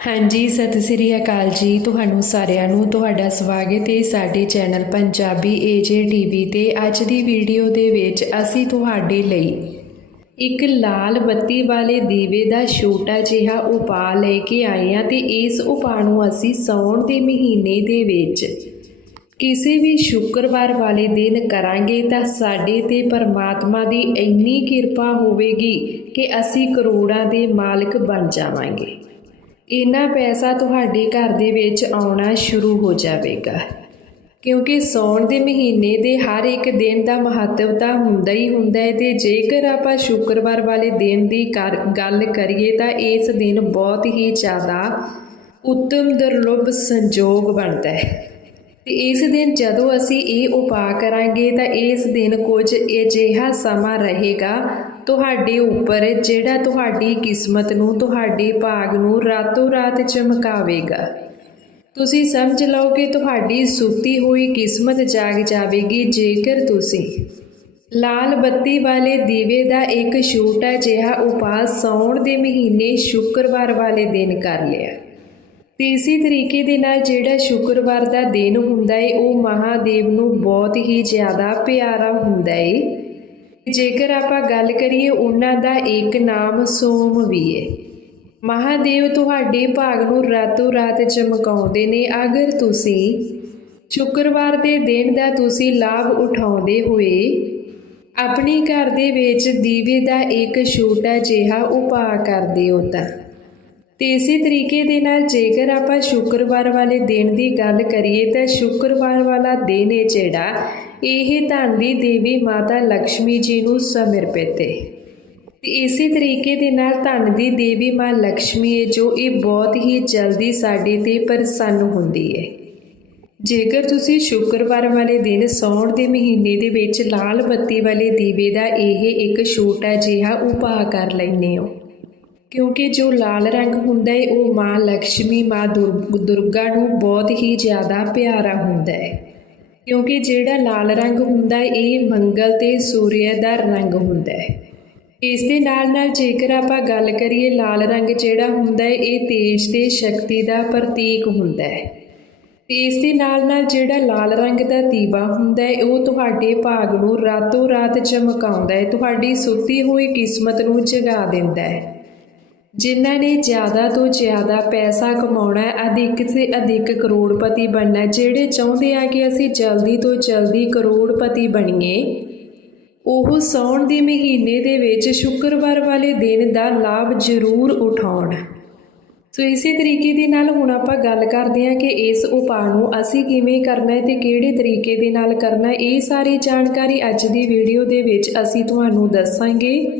ਹਾਂਜੀ, ਸਤਿ ਸ੍ਰੀ ਅਕਾਲ ਜੀ। ਤੁਹਾਨੂੰ ਸਾਰਿਆਂ ਨੂੰ ਤੁਹਾਡਾ ਸਵਾਗਤ ਹੈ ਸਾਡੇ ਚੈਨਲ ਪੰਜਾਬੀ ਏਜੇ ਟੀਵੀ ਤੇ। ਅੱਜ ਦੀ ਵੀਡੀਓ ਦੇ ਵਿੱਚ ਅਸੀਂ ਤੁਹਾਡੇ ਲਈ ਇੱਕ ਲਾਲ ਬੱਤੀ ਵਾਲੇ ਦੀਵੇ ਦਾ ਛੋਟਾ ਜਿਹਾ ਉਪਾਅ ਲੈ ਕੇ ਆਏ ਹਾਂ ਤੇ ਇਸ ਉਪਾਅ ਨੂੰ ਅਸੀਂ ਸਾਉਣ ਦੇ ਮਹੀਨੇ ਦੇ ਵਿੱਚ ਕਿਸੇ ਵੀ ਸ਼ੁੱਕਰਵਾਰ ਵਾਲੇ ਦਿਨ ਕਰਾਂਗੇ ਤਾਂ ਸਾਡੇ ਤੇ ਪਰਮਾਤਮਾ ਦੀ ਇੰਨੀ ਕਿਰਪਾ ਹੋਵੇਗੀ ਕਿ ਅਸੀਂ ਕਰੋੜਾਂ ਦੇ ਮਾਲਕ ਬਣ ਜਾਵਾਂਗੇ। ਇੰਨਾ ਪੈਸਾ ਤੁਹਾਡੇ ਘਰ ਦੇ ਵਿੱਚ ਆਉਣਾ ਸ਼ੁਰੂ ਹੋ ਜਾਵੇਗਾ। ਕਿਉਂਕਿ ਸੌਣ ਦੇ ਮਹੀਨੇ ਦੇ ਹਰ ਇੱਕ ਦਿਨ ਦਾ ਮਹੱਤਵ ਤਾਂ ਹੁੰਦਾ ਹੀ ਹੁੰਦਾ ਹੈ ਤੇ ਜੇਕਰ ਆਪਾਂ ਸ਼ੁੱਕਰਵਾਰ ਵਾਲੇ ਦਿਨ ਦੀ ਕਰ- ਗੱਲ ਕਰੀਏ ਤਾਂ ਇਸ ਦਿਨ ਬਹੁਤ ਹੀ ਜ਼ਿਆਦਾ ਉੱਤਮ ਦੁਰਲਭ ਸੰਜੋਗ ਬਣਦਾ ਹੈ। ਤੇ ਇਸ ਦਿਨ ਜਦੋਂ ਅਸੀਂ ਇਹ ਉਪਾਅ ਕਰਾਂਗੇ ਤਾਂ ਇਸ ਦਿਨ ਕੁਝ ਅਜਿਹਾ ਸਮਾਂ ਰਹੇਗਾ ਤੁਹਾਡੇ ਉੱਪਰ ਜਿਹੜਾ ਤੁਹਾਡੀ ਕਿਸਮਤ ਨੂੰ, ਤੁਹਾਡੇ ਭਾਗ ਨੂੰ ਰਾਤੋਂ ਰਾਤ ਚਮਕਾਵੇਗਾ। ਤੁਸੀਂ ਸਮਝ ਲਓ ਕਿ ਤੁਹਾਡੀ ਸੁੱਤੀ ਹੋਈ ਕਿਸਮਤ ਜਾਗ ਜਾਵੇਗੀ ਜੇਕਰ ਤੁਸੀਂ ਲਾਲ ਬੱਤੀ ਵਾਲੇ ਦੀਵੇ ਦਾ ਇੱਕ ਛੋਟਾ ਜਿਹਾ ਉਪਾਅ ਸਾਉਣ ਦੇ ਮਹੀਨੇ ਸ਼ੁੱਕਰਵਾਰ ਵਾਲੇ ਦਿਨ ਕਰ ਲਿਆ। ਤੇ ਇਸੇ ਤਰੀਕੇ ਦੇ ਨਾਲ ਜਿਹੜਾ ਸ਼ੁੱਕਰਵਾਰ ਦਾ ਦਿਨ ਹੁੰਦਾ ਏ, ਉਹ ਮਹਾਦੇਵ ਨੂੰ ਬਹੁਤ ਹੀ ਜ਼ਿਆਦਾ ਪਿਆਰਾ ਹੁੰਦਾ ਏ। ਜੇਕਰ ਆਪਾਂ ਗੱਲ ਕਰੀਏ ਉਹਨਾਂ ਦਾ ਇੱਕ ਨਾਮ ਸੋਮ ਵੀ ਹੈ ਮਹਾਦੇਵ ਤੁਹਾਡੇ ਭਾਗ ਨੂੰ ਰਾਤੋਂ ਰਾਤ ਚਮਕਾਉਂਦੇ ਨੇ। ਅਗਰ ਤੁਸੀਂ ਸ਼ੁੱਕਰਵਾਰ ਦੇ ਦਿਨ ਦਾ ਤੁਸੀਂ ਲਾਭ ਉਠਾਉਂਦੇ ਹੋਏ ਆਪਣੇ ਘਰ ਦੇ ਵਿੱਚ ਦੀਵੇ ਦਾ ਇੱਕ ਛੋਟਾ ਜਿਹਾ ਉਪਾਅ ਕਰਦੇ ਹੋ ਤਾਂ। ਤੇ ਇਸੇ ਤਰੀਕੇ ਦੇ ਨਾਲ ਜੇਕਰ ਆਪਾਂ ਸ਼ੁੱਕਰਵਾਰ ਵਾਲੇ ਦਿਨ ਦੀ ਗੱਲ ਕਰੀਏ ਤਾਂ ਸ਼ੁੱਕਰਵਾਰ ਵਾਲਾ ਦਿਨ ਹੈ ਜਿਹੜਾ ਇਹ ਧਨ ਦੀ ਦੇਵੀ ਮਾਤਾ ਲక్ష్ਮੀ ਜੀ ਨੂੰ ਸਮਰਪਿਤ ਹੈ ਤੇ ਇਸੇ ਤਰੀਕੇ ਦੇ ਨਾਲ ਧਨ ਦੀ ਦੇਵੀ ਮਾਂ ਲక్ష్ਮੀ ਹੈ ਜੋ ਇਹ ਬਹੁਤ ਹੀ ਜਲਦੀ ਸਾਡੇ ਤੇ ਪ੍ਰਸੰਨ ਹੁੰਦੀ ਹੈ ਜੇਕਰ ਤੁਸੀਂ ਸ਼ੁੱਕਰਵਾਰ ਵਾਲੇ ਦਿਨ ਸੌਣ ਦੇ ਮਹੀਨੇ ਦੇ ਵਿੱਚ ਲਾਲ ਬੱਤੀ ਵਾਲੇ ਦੀਵੇ ਦਾ ਇਹ ਇੱਕ ਛੋਟਾ ਜਿਹਾ ਉਪਾਅ ਕਰ ਲੈਨੇ ਹੋ। ਕਿਉਂਕਿ ਜੋ ਲਾਲ ਰੰਗ ਹੁੰਦਾ ਹੈ ਉਹ ਮਾਂ ਲక్ష్ਮੀ ਮਾਂ ਦੁਰਗਾ ਨੂੰ ਬਹੁਤ ਹੀ ਜ਼ਿਆਦਾ ਪਿਆਰਾ ਹੁੰਦਾ ਹੈ ਕਿਉਂਕਿ ਜਿਹੜਾ ਲਾਲ ਰੰਗ ਹੁੰਦਾ ਹੈ, ਇਹ ਮੰਗਲ ਤੇ ਸੂਰਯ ਦਾ ਰੰਗ ਹੁੰਦਾ ਹੈ। ਇਸ ਦੇ ਨਾਲ ਨਾਲ ਜੇਕਰ ਆਪਾਂ ਗੱਲ ਕਰੀਏ, ਲਾਲ ਰੰਗ ਜਿਹੜਾ ਹੁੰਦਾ ਹੈ, ਇਹ ਤੇਜ ਤੇ ਸ਼ਕਤੀ ਦਾ ਪ੍ਰਤੀਕ ਹੁੰਦਾ ਹੈ। ਤੇ ਇਸ ਦੇ ਨਾਲ ਨਾਲ ਜਿਹੜਾ ਲਾਲ ਰੰਗ ਦਾ ਦੀਵਾ ਹੁੰਦਾ ਹੈ, ਉਹ ਤੁਹਾਡੇ ਭਾਗ ਨੂੰ ਰਾਤੋਂ ਰਾਤ ਚਮਕਾਉਂਦਾ ਹੈ, ਤੁਹਾਡੀ ਸੁੱਤੀ ਹੋਈ ਕਿਸਮਤ ਨੂੰ ਜਗਾ ਦਿੰਦਾ ਹੈ। ਜਿਨ੍ਹਾਂ ਨੇ ਜ਼ਿਆਦਾ ਤੋਂ ਜ਼ਿਆਦਾ ਪੈਸਾ ਕਮਾਉਣਾ ਹੈ, ਅਧਿਕ ਸੇ ਅਧਿਕ ਕਰੋੜਪਤੀ ਬਣਨਾ ਜਿਹੜੇ ਚਾਹੁੰਦੇ ਆ ਕਿ ਅਸੀਂ ਜਲਦੀ ਤੋਂ ਜਲਦੀ ਕਰੋੜਪਤੀ ਬਣੀਏ, ਉਹ ਸੌਣ ਦੇ ਮਹੀਨੇ ਦੇ ਵਿੱਚ ਸ਼ੁੱਕਰਵਾਰ ਵਾਲੇ ਦਿਨ ਦਾ ਲਾਭ ਜ਼ਰੂਰ ਉਠਾਉਣ। ਸੋ ਇਸੇ ਤਰੀਕੇ ਦੇ ਨਾਲ ਹੁਣ ਆਪਾਂ ਗੱਲ ਕਰਦੇ ਹਾਂ ਕਿ ਇਸ ਉਪਾਅ ਨੂੰ ਅਸੀਂ ਕਿਵੇਂ ਕਰਨਾ ਹੈ ਤੇ ਕਿਹੜੇ ਤਰੀਕੇ ਦੇ ਨਾਲ ਕਰਨਾ ਹੈ, ਇਹ ਸਾਰੀ ਜਾਣਕਾਰੀ ਅੱਜ ਦੀ ਵੀਡੀਓ ਦੇ ਵਿੱਚ ਅਸੀਂ ਤੁਹਾਨੂੰ ਦੱਸਾਂਗੇ।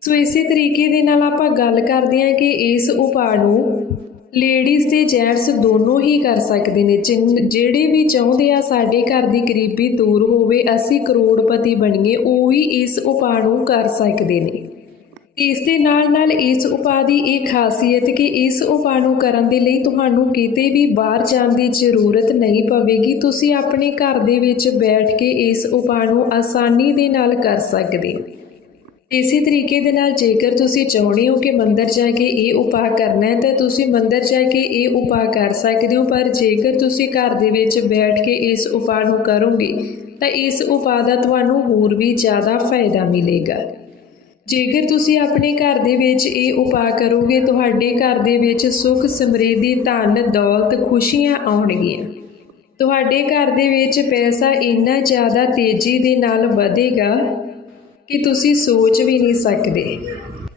ਸੋ ਇਸੇ ਤਰੀਕੇ ਦੇ ਨਾਲ ਆਪਾਂ ਗੱਲ ਕਰਦੇ ਹਾਂ ਕਿ ਇਸ ਉਪਾਅ ਨੂੰ ਲੇਡੀਜ਼ ਤੇ ਜੈਂਟਸ ਦੋਨੋਂ ਹੀ ਕਰ ਸਕਦੇ ਨੇ। ਜਿਨ- ਜਿਹੜੇ ਵੀ ਚਾਹੁੰਦੇ ਆ ਸਾਡੇ ਘਰ ਦੀ ਗਰੀਬੀ ਦੂਰ ਹੋਵੇ, ਅਸੀਂ ਕਰੋੜਪਤੀ ਬਣੀਏ, ਉਹ ਹੀ ਇਸ ਉਪਾਅ ਨੂੰ ਕਰ ਸਕਦੇ ਨੇ। ਇਸ ਦੇ ਨਾਲ ਨਾਲ ਇਸ ਉਪਾਅ ਦੀ ਇਹ ਖਾਸੀਅਤ ਕਿ ਇਸ ਉਪਾਅ ਨੂੰ ਕਰਨ ਦੇ ਲਈ ਤੁਹਾਨੂੰ ਕਿਤੇ ਵੀ ਬਾਹਰ ਜਾਣ ਦੀ ਜ਼ਰੂਰਤ ਨਹੀਂ ਪਵੇਗੀ। ਤੁਸੀਂ ਆਪਣੇ ਘਰ ਦੇ ਵਿੱਚ ਬੈਠ ਕੇ ਇਸ ਉਪਾਅ ਨੂੰ ਆਸਾਨੀ ਦੇ ਨਾਲ ਕਰ ਸਕਦੇ ਹੋ। ਇਸੇ ਤਰੀਕੇ ਦੇ ਨਾਲ ਜੇਕਰ ਤੁਸੀਂ ਚਾਹੁੰਦੇ ਹੋ ਕਿ ਮੰਦਰ ਜਾ ਕੇ ਇਹ ਉਪਾਅ ਕਰਨਾ ਹੈ, ਤਾਂ ਤੁਸੀਂ ਮੰਦਰ ਜਾ ਕੇ ਇਹ ਉਪਾਅ ਕਰ ਸਕਦੇ ਹੋ। ਪਰ ਜੇਕਰ ਤੁਸੀਂ ਘਰ ਦੇ ਵਿੱਚ ਬੈਠ ਕੇ ਇਸ ਉਪਾਅ ਨੂੰ ਕਰੋਗੇ, ਤਾਂ ਇਸ ਉਪਾਅ ਦਾ ਤੁਹਾਨੂੰ ਹੋਰ ਵੀ ਜ਼ਿਆਦਾ ਫਾਇਦਾ ਮਿਲੇਗਾ। ਜੇਕਰ ਤੁਸੀਂ ਆਪਣੇ ਘਰ ਦੇ ਵਿੱਚ ਇਹ ਉਪਾਅ ਕਰੋਗੇ, ਤੁਹਾਡੇ ਘਰ ਦੇ ਵਿੱਚ ਸੁੱਖ ਸਮਰਿੱਧੀ, ਧਨ, ਦੌਲਤ, ਖੁਸ਼ੀਆਂ ਆਉਣਗੀਆਂ। ਤੁਹਾਡੇ ਘਰ ਦੇ ਵਿੱਚ ਪੈਸਾ ਇੰਨਾ ਜ਼ਿਆਦਾ ਤੇਜ਼ੀ ਦੇ ਨਾਲ ਵਧੇਗਾ ਕਿ ਤੁਸੀਂ ਸੋਚ ਵੀ ਨਹੀਂ ਸਕਦੇ।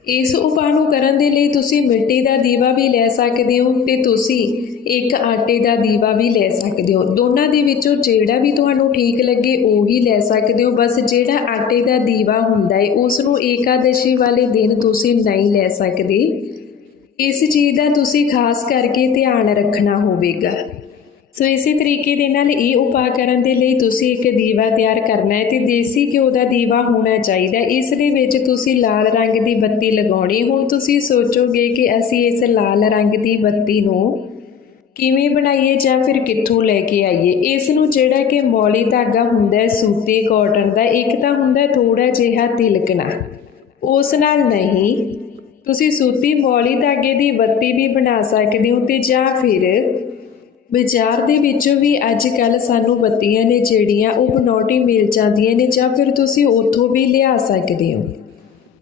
ਇਸ ਉਪਾਅ ਨੂੰ ਕਰਨ ਦੇ ਲਈ ਤੁਸੀਂ ਮਿੱਟੀ ਦਾ ਦੀਵਾ ਵੀ ਲੈ ਸਕਦੇ ਹੋ ਤੇ ਤੁਸੀਂ ਇੱਕ ਆਟੇ ਦਾ ਦੀਵਾ ਵੀ ਲੈ ਸਕਦੇ ਹੋ। ਦੋਨਾਂ ਦੇ ਵਿੱਚੋਂ ਜਿਹੜਾ ਵੀ ਤੁਹਾਨੂੰ ਠੀਕ ਲੱਗੇ ਉਹ ਹੀ ਲੈ ਸਕਦੇ ਹੋ। ਬਸ ਜਿਹੜਾ ਆਟੇ ਦਾ ਦੀਵਾ ਹੁੰਦਾ ਹੈ ਉਸ ਨੂੰ ਏਕਾਦਸ਼ੀ ਵਾਲੇ ਦਿਨ ਤੁਸੀਂ ਨਹੀਂ ਲੈ ਸਕਦੇ। ਇਸ ਚੀਜ਼ ਦਾ ਤੁਸੀਂ ਖਾਸ ਕਰਕੇ ਧਿਆਨ ਰੱਖਣਾ ਹੋਵੇਗਾ। ਸੋ ਇਸੇ ਤਰੀਕੇ ਦੇ ਨਾਲ ਇਹ ਉਪਾਅ ਕਰਨ ਦੇ ਲਈ ਤੁਸੀਂ ਇੱਕ ਦੀਵਾ ਤਿਆਰ ਕਰਨਾ ਹੈ ਤੇ ਦੇਸੀ ਘਿਓ ਦਾ ਦੀਵਾ ਹੋਣਾ ਚਾਹੀਦਾ ਇਸ ਦੇ ਵਿੱਚ ਤੁਸੀਂ ਲਾਲ ਰੰਗ ਦੀ ਬੱਤੀ ਲਗਾਉਣੀ ਹੁਣ ਤੁਸੀਂ ਸੋਚੋਗੇ ਕਿ ਅਸੀਂ ਇਸ ਲਾਲ ਰੰਗ ਦੀ ਬੱਤੀ ਨੂੰ ਕਿਵੇਂ ਬਣਾਈਏ ਜਾਂ ਫਿਰ ਕਿੱਥੋਂ ਲੈ ਕੇ ਆਈਏ? ਇਸ ਨੂੰ ਜਿਹੜਾ ਕਿ ਮੌਲੀ ਧਾਗਾ ਹੁੰਦਾ ਹੈ, ਸੂਤੀ ਕਾਟਨ ਦਾ, ਇੱਕ ਤਾਂ ਹੁੰਦਾ ਥੋੜਾ ਜਿਹਾ ਤਿਲਕਣਾ। ਉਸ ਨਾਲ ਨਹੀਂ, ਤੁਸੀਂ ਸੂਤੀ ਮੌਲੀ ਧਾਗੇ ਦੀ ਬੱਤੀ ਵੀ ਬਣਾ ਸਕਦੇ ਹੋ ਤੇ ਜਾਂ ਫਿਰ ਬਾਜ਼ਾਰ ਦੇ ਵਿੱਚੋਂ ਵੀ ਅੱਜ ਕੱਲ ਸਾਨੂੰ ਬੱਤੀਆਂ ਨੇ ਜਿਹੜੀਆਂ ਉਹ ਬਣਾਉਟੀ ਮਿਲ ਜਾਂਦੀਆਂ ਨੇ ਜਾਂ ਫਿਰ ਤੁਸੀਂ ਉੱਥੋਂ ਵੀ ਲਿਆ ਸਕਦੇ ਹੋ।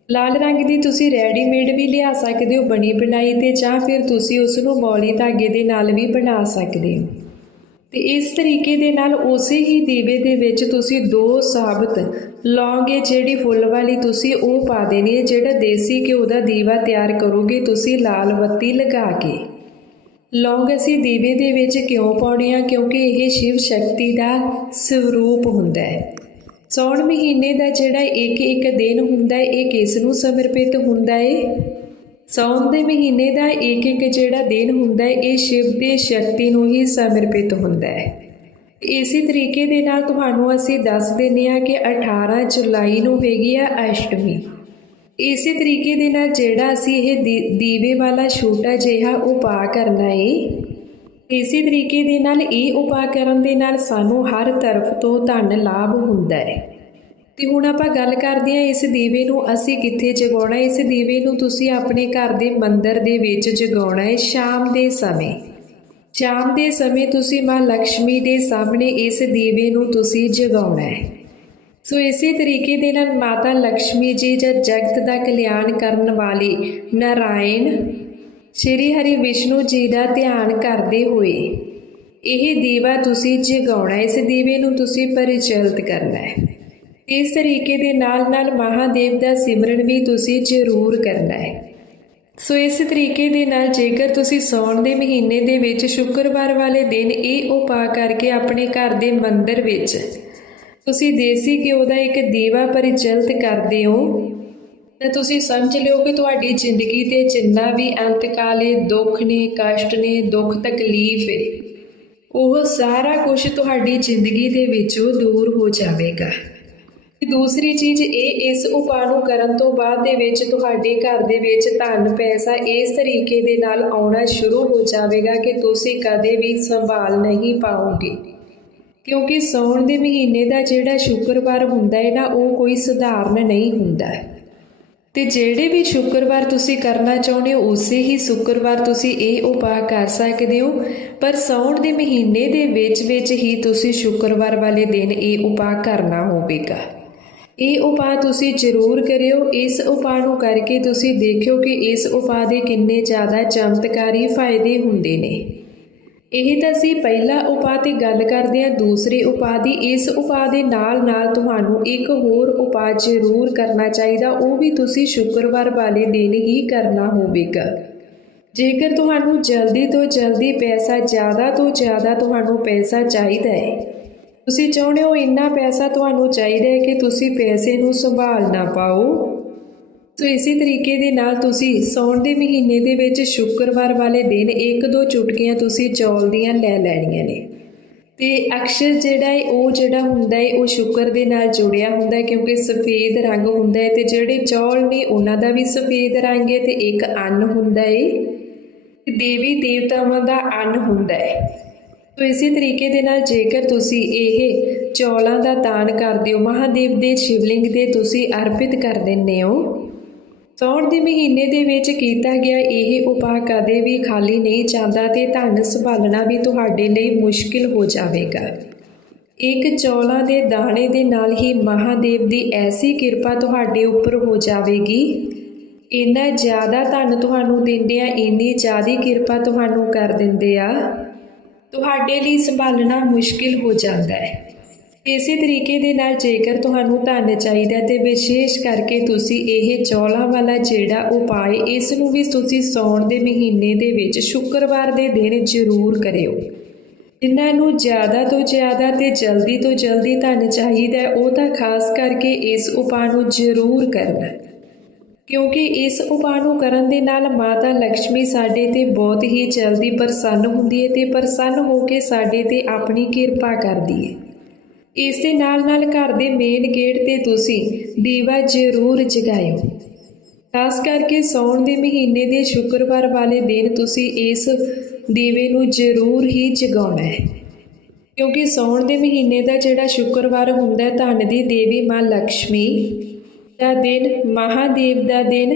ਲਾਲ ਰੰਗ ਦੀ ਤੁਸੀਂ ਰੈਡੀਮੇਡ ਵੀ ਲਿਆ ਸਕਦੇ ਹੋ ਬਣੀ ਬਣਾਈ ਤੇ ਜਾਂ ਫਿਰ ਤੁਸੀਂ ਉਸ ਨੂੰ ਮੌਲੀ ਧਾਗੇ ਦੇ ਨਾਲ ਵੀ ਬਣਾ ਸਕਦੇ ਹੋ। ਤੇ ਇਸ ਤਰੀਕੇ ਦੇ ਨਾਲ ਉਸੇ ਹੀ ਦੀਵੇ ਦੇ ਵਿੱਚ ਤੁਸੀਂ ਦੋ ਸਾਬਤ ਲੌਂਗੇ ਜਿਹੜੀ ਫੁੱਲ ਵਾਲੀ ਤੁਸੀਂ ਉਹ ਪਾ ਦੇਣੀ ਹੈ, ਜਿਹੜਾ ਦੇਸੀ ਘਿਓ ਦਾ ਦੀਵਾ ਤਿਆਰ ਕਰੋਗੇ ਤੁਸੀਂ ਲਾਲ ਬੱਤੀ ਲਗਾ ਕੇ। ਲੌਂਗ ਅਸੀਂ ਦੀਵੇ ਦੇ ਵਿੱਚ ਕਿਉਂ ਪਾਉਣੇ ਆ? ਕਿਉਂਕਿ ਇਹ ਸ਼ਿਵ ਸ਼ਕਤੀ ਦਾ ਸਰੂਪ ਹੁੰਦਾ ਹੈ। ਸੌਣ ਮਹੀਨੇ ਦਾ ਜਿਹੜਾ ਇੱਕ ਇੱਕ ਦਿਨ ਹੁੰਦਾ ਹੈ, ਇਹ ਕਿਸ ਨੂੰ ਸਮਰਪਿਤ ਹੁੰਦਾ ਹੈ? ਸੌਣ ਦੇ ਮਹੀਨੇ ਦਾ ਇੱਕ ਇੱਕ ਜਿਹੜਾ ਦਿਨ ਹੁੰਦਾ ਹੈ, ਇਹ ਸ਼ਿਵ ਦੀ ਸ਼ਕਤੀ ਨੂੰ ਹੀ ਸਮਰਪਿਤ ਹੁੰਦਾ ਹੈ। ਇਸੇ ਤਰੀਕੇ ਦੇ ਨਾਲ ਤੁਹਾਨੂੰ ਅਸੀਂ ਦੱਸ ਦਿੰਦੇ ਹਾਂ ਕਿ 18 ਜੁਲਾਈ ਨੂੰ ਹੈਗੀ ਆ ਅਸ਼ਟਮੀ। ਇਸੇ ਤਰੀਕੇ ਦੇ ਨਾਲ ਜਿਹੜਾ ਅਸੀਂ ਇਹ ਦੀਵੇ ਵਾਲਾ ਛੋਟਾ ਜਿਹਾ ਉਪਾਅ ਕਰਨਾ ਏ। ਇਸੇ ਤਰੀਕੇ ਦੇ ਨਾਲ ਇਹ ਉਪਾਅ ਕਰਨ ਦੇ ਨਾਲ ਸਾਨੂੰ ਹਰ ਤਰਫ ਤੋਂ ਧਨ ਲਾਭ ਹੁੰਦਾ ਹੈ ਤੇ ਹੁਣ ਆਪਾਂ ਗੱਲ ਕਰਦੇ ਹਾਂ ਇਸ ਦੀਵੇ ਨੂੰ ਅਸੀਂ ਕਿੱਥੇ ਜਗਾਉਣਾ ਇਸ ਦੀਵੇ ਨੂੰ ਤੁਸੀਂ ਆਪਣੇ ਘਰ ਦੇ ਮੰਦਰ ਦੇ ਵਿੱਚ ਜਗਾਉਣਾ ਹੈ ਸ਼ਾਮ ਦੇ ਸਮੇਂ। ਸ਼ਾਮ ਦੇ ਸਮੇਂ ਤੁਸੀਂ ਮਾਂ ਲక్ష్ਮੀ ਦੇ ਸਾਹਮਣੇ ਇਸ ਦੀਵੇ ਨੂੰ ਤੁਸੀਂ ਜਗਾਉਣਾ ਹੈ ਸੋ ਇਸੇ ਤਰੀਕੇ ਦੇ ਨਾਲ ਮਾਤਾ ਲక్ష్ਮੀ ਜੀ ਜਦ ਜਗਤ ਦਾ ਕਲਿਆਣ ਕਰਨ ਵਾਲੇ ਨਾਰਾਇਣ ਸ਼੍ਰੀ ਹਰੀ ਵਿਸ਼ਨੂੰ ਜੀ ਦਾ ਧਿਆਨ ਕਰਦੇ ਹੋਏ, ਇਹ ਦੀਵਾ ਤੁਸੀਂ ਜਗਾਉਣਾ ਇਸ ਦੀਵੇ ਨੂੰ ਤੁਸੀਂ ਪਰਿਚਲਿਤ ਕਰਨਾ ਹੈ। ਇਸ ਤਰੀਕੇ ਦੇ ਨਾਲ ਨਾਲ ਮਹਾਦੇਵ ਦਾ ਸਿਮਰਨ ਵੀ ਤੁਸੀਂ ਜ਼ਰੂਰ ਕਰਨਾ ਹੈ। ਸੋ ਇਸ ਤਰੀਕੇ ਦੇ ਨਾਲ ਜੇਕਰ ਤੁਸੀਂ ਸੌਣ ਦੇ ਮਹੀਨੇ ਦੇ ਵਿੱਚ ਸ਼ੁੱਕਰਵਾਰ ਵਾਲੇ ਦਿਨ ਇਹ ਉਪਾਅ ਕਰਕੇ ਆਪਣੇ ਘਰ ਦੇ ਮੰਦਰ ਵਿੱਚ ਤੁਸੀਂ ਦੇਸੀ ਘਿਓ ਦਾ ਇੱਕ ਦੀਵਾ ਪਰਿਚਲਿਤ ਕਰਦੇ ਹੋ, ਤਾਂ ਤੁਸੀਂ ਸਮਝ ਲਿਓ ਕਿ ਤੁਹਾਡੀ ਜ਼ਿੰਦਗੀ ਤੇ ਜਿੰਨਾ ਵੀ ਅੰਤਕਾਲੇ ਦੁੱਖ ਨੇ, ਕਸ਼ਟ ਨੇ, ਦੁੱਖ ਤਕਲੀਫ ਹੈ ਉਹ ਸਾਰਾ ਕੁਝ ਤੁਹਾਡੀ ਜ਼ਿੰਦਗੀ ਦੇ ਵਿੱਚੋਂ ਦੂਰ ਹੋ ਜਾਵੇਗਾ। ਤੇ ਦੂਸਰੀ ਚੀਜ਼ ਇਹ, ਇਸ ਉਪਾਅ ਨੂੰ ਕਰਨ ਤੋਂ ਬਾਅਦ ਦੇ ਵਿੱਚ ਤੁਹਾਡੇ ਘਰ ਦੇ ਵਿੱਚ ਧਨ, ਪੈਸਾ ਇਸ ਤਰੀਕੇ ਦੇ ਨਾਲ ਆਉਣਾ ਸ਼ੁਰੂ ਹੋ ਜਾਵੇਗਾ ਕਿ ਤੁਸੀਂ ਕਦੇ ਵੀ ਸੰਭਾਲ ਨਹੀਂ ਪਾਓਗੇ। ਕਿਉਂਕਿ ਸੌਣ ਦੇ ਮਹੀਨੇ ਦਾ ਜਿਹੜਾ ਸ਼ੁੱਕਰਵਾਰ ਹੁੰਦਾ ਹੈ ਨਾ, ਉਹ ਕੋਈ ਸਧਾਰਨ ਨਹੀਂ ਹੁੰਦਾ ਤੇ ਜਿਹੜੇ ਵੀ ਸ਼ੁੱਕਰਵਾਰ ਤੁਸੀਂ ਕਰਨਾ ਚਾਹੁੰਦੇ ਹੋ, ਉਸੇ ਹੀ ਸ਼ੁੱਕਰਵਾਰ ਤੁਸੀਂ ਇਹ ਉਪਾਅ ਕਰ ਸਕਦੇ ਹੋ। ਪਰ ਸੌਣ ਦੇ ਮਹੀਨੇ ਦੇ ਵਿੱਚ ਵਿੱਚ ਹੀ ਤੁਸੀਂ ਸ਼ੁੱਕਰਵਾਰ ਵਾਲੇ ਦਿਨ ਇਹ ਉਪਾਅ ਕਰਨਾ ਹੋਵੇਗਾ। ਇਹ ਉਪਾਅ ਤੁਸੀਂ ਜ਼ਰੂਰ ਕਰਿਓ। ਇਸ ਉਪਾਅ ਨੂੰ ਕਰਕੇ ਤੁਸੀਂ ਦੇਖਿਓ ਕਿ ਇਸ ਉਪਾਅ ਦੇ ਕਿੰਨੇ ਜ਼ਿਆਦਾ ਚਮਤਕਾਰੀ ਫਾਇਦੇ ਹੁੰਦੇ ਨੇ। ਇਹ ਤਾਂ ਅਸੀਂ ਪਹਿਲਾ ਉਪਾਅ ਤੇ ਗੱਲ ਕਰਦੇ ਹਾਂ ਦੂਸਰੇ ਉਪਾਅ ਦੀ। ਇਸ ਉਪਾਅ ਦੇ ਨਾਲ ਨਾਲ ਤੁਹਾਨੂੰ ਇੱਕ ਹੋਰ ਉਪਾਅ ਜ਼ਰੂਰ ਕਰਨਾ ਚਾਹੀਦਾ। ਉਹ ਵੀ ਤੁਸੀਂ ਸ਼ੁੱਕਰਵਾਰ ਵਾਲੇ ਦਿਨ ਹੀ ਕਰਨਾ ਹੋਵੇਗਾ। ਜੇਕਰ ਤੁਹਾਨੂੰ ਜਲਦੀ ਤੋਂ ਜਲਦੀ ਪੈਸਾ ਜ਼ਿਆਦਾ ਤੋਂ ਜ਼ਿਆਦਾ ਤੁਹਾਨੂੰ ਪੈਸਾ ਚਾਹੀਦਾ ਹੈ, ਤੁਸੀਂ ਚਾਹੁੰਦੇ ਹੋ ਇੰਨਾ ਪੈਸਾ ਤੁਹਾਨੂੰ ਚਾਹੀਦਾ ਹੈ ਕਿ ਤੁਸੀਂ ਪੈਸੇ ਨੂੰ ਸੰਭਾਲ ਨਾ ਪਾਓ ਸੋ ਇਸੇ ਤਰੀਕੇ ਦੇ ਨਾਲ ਤੁਸੀਂ ਸੌਣ ਦੇ ਮਹੀਨੇ ਦੇ ਵਿੱਚ ਸ਼ੁੱਕਰਵਾਰ ਵਾਲੇ ਦਿਨ ਇੱਕ ਦੋ ਚੁਟਕੀਆਂ ਤੁਸੀਂ ਚੌਲ ਦੀਆਂ ਲੈ ਲੈਣੀਆਂ ਨੇ। ਤੇ ਅਕਸ਼ਰ ਜਿਹੜਾ ਹੈ ਉਹ ਜਿਹੜਾ ਹੁੰਦਾ ਹੈ ਉਹ ਸ਼ੁਕਰ ਦੇ ਨਾਲ ਜੁੜਿਆ ਹੁੰਦਾ ਹੈ ਕਿਉਂਕਿ ਸਫੇਦ ਰੰਗ ਹੁੰਦਾ ਹੈ ਤੇ ਜਿਹੜੇ ਚੌਲ ਨੇ ਉਹਨਾਂ ਦਾ ਵੀ ਸਫੇਦ ਰੰਗ ਹੈ ਤੇ ਇੱਕ ਅੰਨ ਹੁੰਦਾ ਹੈ ਤੇ ਦੇਵੀ ਦੇਵਤਾਵਾਂ ਦਾ ਅੰਨ ਹੁੰਦਾ ਹੈ ਤੋ ਇਸੇ ਤਰੀਕੇ ਦੇ ਨਾਲ ਜੇਕਰ ਤੁਸੀਂ ਇਹ ਚੌਲਾਂ ਦਾ ਦਾਨ ਕਰਦੇ ਹੋ ਮਹਾਦੇਵ ਦੇ ਸ਼ਿਵਲਿੰਗ ਦੇ ਤੁਸੀਂ ਅਰਪਿਤ ਕਰ ਦਿੰਦੇ ਹੋ। ਸੌਣ ਦੇ ਮਹੀਨੇ ਦੇ ਵਿੱਚ ਕੀਤਾ ਗਿਆ ਇਹ ਉਪਾਅ ਕਦੇ ਵੀ ਖਾਲੀ ਨਹੀਂ ਜਾਂਦਾ ਤੇ ਧਨ ਸੰਭਾਲਣਾ ਵੀ ਤੁਹਾਡੇ ਲਈ ਮੁਸ਼ਕਿਲ ਹੋ ਜਾਵੇਗਾ। ਇੱਕ ਚੌਲਾਂ ਦੇ ਦਾਣੇ ਦੇ ਨਾਲ ਹੀ ਮਹਾਦੇਵ ਦੀ ਐਸੀ ਕਿਰਪਾ ਤੁਹਾਡੇ ਉੱਪਰ ਹੋ ਜਾਵੇਗੀ। ਇੰਨਾ ਜ਼ਿਆਦਾ ਧਨ ਤੁਹਾਨੂੰ ਦਿੰਦੇ ਆ ਇੰਨੀ ਜ਼ਿਆਦੀ ਕਿਰਪਾ ਤੁਹਾਨੂੰ ਕਰ ਦਿੰਦੇ ਆ। ਤੁਹਾਡੇ ਲਈ ਸੰਭਾਲਣਾ ਮੁਸ਼ਕਿਲ ਹੋ ਜਾਂਦਾ ਹੈ। ਇਸੇ ਤਰੀਕੇ ਦੇ ਨਾਲ ਜੇਕਰ ਤੁਹਾਨੂੰ ਧਨ ਚਾਹੀਦਾ ਤੇ ਵਿਸ਼ੇਸ਼ ਕਰਕੇ ਤੁਸੀਂ ਇਹ ਚੌਲਾਂ ਵਾਲਾ ਜਿਹੜਾ ਉਪਾਅ ਇਸ ਨੂੰ ਵੀ ਤੁਸੀਂ ਸੌਣ ਦੇ ਮਹੀਨੇ ਦੇ ਵਿੱਚ ਸ਼ੁੱਕਰਵਾਰ ਦੇ ਦਿਨ ਜ਼ਰੂਰ ਕਰਿਓ। ਜਿਨ੍ਹਾਂ ਨੂੰ ਜ਼ਿਆਦਾ ਤੋਂ ਜ਼ਿਆਦਾ ਤੇ ਜਲਦੀ ਤੋਂ ਜਲਦੀ ਧਨ ਚਾਹੀਦਾ ਉਹ ਤਾਂ ਖਾਸ ਕਰਕੇ ਇਸ ਉਪਾਅ ਨੂੰ ਜ਼ਰੂਰ ਕਰਨਾ। ਕਿਉਂਕਿ ਇਸ ਉਪਾਅ ਨੂੰ ਕਰਨ ਦੇ ਨਾਲ ਮਾਤਾ ਲక్ష్ਮੀ ਸਾਡੇ ਤੇ ਬਹੁਤ ਹੀ ਜਲਦੀ ਪ੍ਰਸੰਨ ਹੁੰਦੀ ਹੈ ਤੇ ਪ੍ਰਸੰਨ ਹੋ ਕੇ ਸਾਡੇ ਤੇ ਆਪਣੀ ਕਿਰਪਾ ਕਰਦੀ ਹੈ। ਇਸ ਦੇ ਨਾਲ ਨਾਲ ਘਰ ਦੇ ਮੇਨ ਗੇਟ ਤੇ ਤੁਸੀਂ ਦੀਵਾ ਜ਼ਰੂਰ ਜਗਾਇਓ। ਖਾਸ ਕਰਕੇ ਸੌਣ ਦੇ ਮਹੀਨੇ ਦੇ ਸ਼ੁੱਕਰਵਾਰ ਵਾਲੇ ਦਿਨ ਤੁਸੀਂ ਇਸ ਦੀਵੇ ਨੂੰ ਜ਼ਰੂਰ ਹੀ ਜਗਾਉਣਾ ਹੈ। ਕਿਉਂਕਿ ਸੌਣ ਦੇ ਮਹੀਨੇ ਦਾ ਜਿਹੜਾ ਸ਼ੁੱਕਰਵਾਰ ਹੁੰਦਾ ਹੈ, ਧਨ ਦੀ ਦੇਵੀ ਮਾਂ ਲక్ష్ਮੀ ਦਾ ਦਿਨ, ਮਹਾਦੇਵ ਦਾ ਦਿਨ,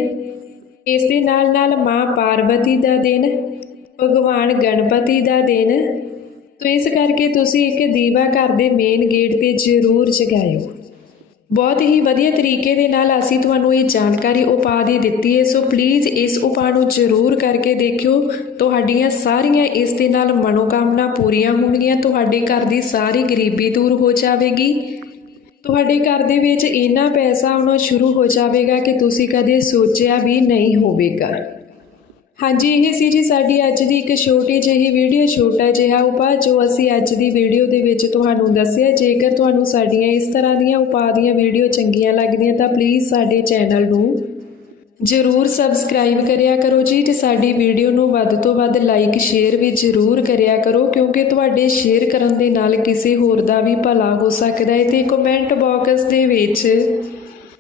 ਇਸ ਦੇ ਨਾਲ ਨਾਲ ਮਾਂ ਪਾਰਵਤੀ ਦਾ ਦਿਨ, ਭਗਵਾਨ ਗਣਪਤੀ ਦਾ ਦਿਨ ਤੋ ਇਸ ਕਰਕੇ ਤੁਸੀਂ ਇੱਕ ਦੀਵਾ ਘਰ ਦੇ ਮੇਨ ਗੇਟ ਤੇ ਜ਼ਰੂਰ ਜਗਾਇਓ। ਬਹੁਤ ਹੀ ਵਧੀਆ ਤਰੀਕੇ ਦੇ ਨਾਲ ਅਸੀਂ ਤੁਹਾਨੂੰ ਇਹ ਜਾਣਕਾਰੀ ਉਪਾਅ ਦੀ ਦਿੱਤੀ ਹੈ, ਸੋ ਪਲੀਜ਼ ਇਸ ਉਪਾਅ ਨੂੰ ਜ਼ਰੂਰ ਕਰਕੇ ਦੇਖਿਓ। ਤੁਹਾਡੀਆਂ ਸਾਰੀਆਂ ਇਸ ਦੇ ਨਾਲ ਮਨੋਕਾਮਨਾ ਪੂਰੀਆਂ ਹੋਣਗੀਆਂ, ਤੁਹਾਡੇ ਘਰ ਦੀ ਸਾਰੀ ਗਰੀਬੀ ਦੂਰ ਹੋ ਜਾਵੇਗੀ। ਤੁਹਾਡੇ ਘਰ ਦੇ ਵਿੱਚ ਇੰਨਾ ਪੈਸਾ ਆਉਣਾ ਸ਼ੁਰੂ ਹੋ ਜਾਵੇਗਾ ਕਿ ਤੁਸੀਂ ਕਦੇ ਸੋਚਿਆ ਵੀ ਨਹੀਂ ਹੋਵੇਗਾ। ਹਾਂਜੀ, ਇਹ ਸੀ ਜੀ ਸਾਡੀ ਅੱਜ ਦੀ ਇੱਕ ਛੋਟੀ ਜਿਹੀ ਵੀਡੀਓ, ਛੋਟਾ ਜਿਹਾ ਉਪਾਅ ਜੋ ਅਸੀਂ ਅੱਜ ਦੀ ਵੀਡੀਓ ਦੇ ਵਿੱਚ ਤੁਹਾਨੂੰ ਦੱਸਿਆ। ਜੇਕਰ ਤੁਹਾਨੂੰ ਸਾਡੀਆਂ ਇਸ ਤਰ੍ਹਾਂ ਦੀਆਂ ਉਪਾਅ ਦੀਆਂ ਵੀਡੀਓ ਚੰਗੀਆਂ ਲੱਗਦੀਆਂ ਤਾਂ ਪਲੀਜ਼ ਸਾਡੇ ਚੈਨਲ ਨੂੰ ਜ਼ਰੂਰ ਸਬਸਕ੍ਰਾਈਬ ਕਰਿਆ ਕਰੋ ਜੀ ਤੇ ਸਾਡੀ ਵੀਡੀਓ ਨੂੰ ਵੱਧ ਤੋਂ ਵੱਧ ਲਾਈਕ ਸ਼ੇਅਰ ਵੀ ਜ਼ਰੂਰ ਕਰਿਆ ਕਰੋ ਕਿਉਂਕਿ ਤੁਹਾਡੇ ਸ਼ੇਅਰ ਕਰਨ ਦੇ ਨਾਲ ਕਿਸੇ ਹੋਰ ਦਾ ਵੀ ਭਲਾ ਹੋ ਸਕਦਾ ਹੈ ਤੇ ਕਮੈਂਟ ਬਾਕਸ ਦੇ ਵਿੱਚ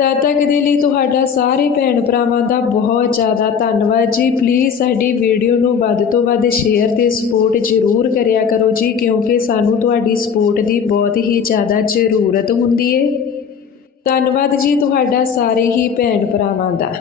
ਤਦ ਤੱਕ ਦੇ ਲਈ ਤੁਹਾਡਾ ਸਾਰੇ ਭੈਣ ਭਰਾਵਾਂ ਦਾ ਬਹੁਤ ਜ਼ਿਆਦਾ ਧੰਨਵਾਦ ਜੀ। ਪਲੀਜ਼ ਸਾਡੀ ਵੀਡੀਓ ਨੂੰ ਵੱਧ ਤੋਂ ਵੱਧ ਸ਼ੇਅਰ ਤੇ ਸਪੋਰਟ ਜ਼ਰੂਰ ਕਰਿਆ ਕਰੋ ਜੀ, ਕਿਉਂਕਿ ਸਾਨੂੰ ਤੁਹਾਡੀ ਸਪੋਰਟ ਦੀ ਬਹੁਤ ਹੀ ਜ਼ਿਆਦਾ ਜ਼ਰੂਰਤ ਹੁੰਦੀ ਹੈ ਧੰਨਵਾਦ ਜੀ ਤੁਹਾਡਾ ਸਾਰੇ ਹੀ ਭੈਣ ਭਰਾਵਾਂ ਦਾ।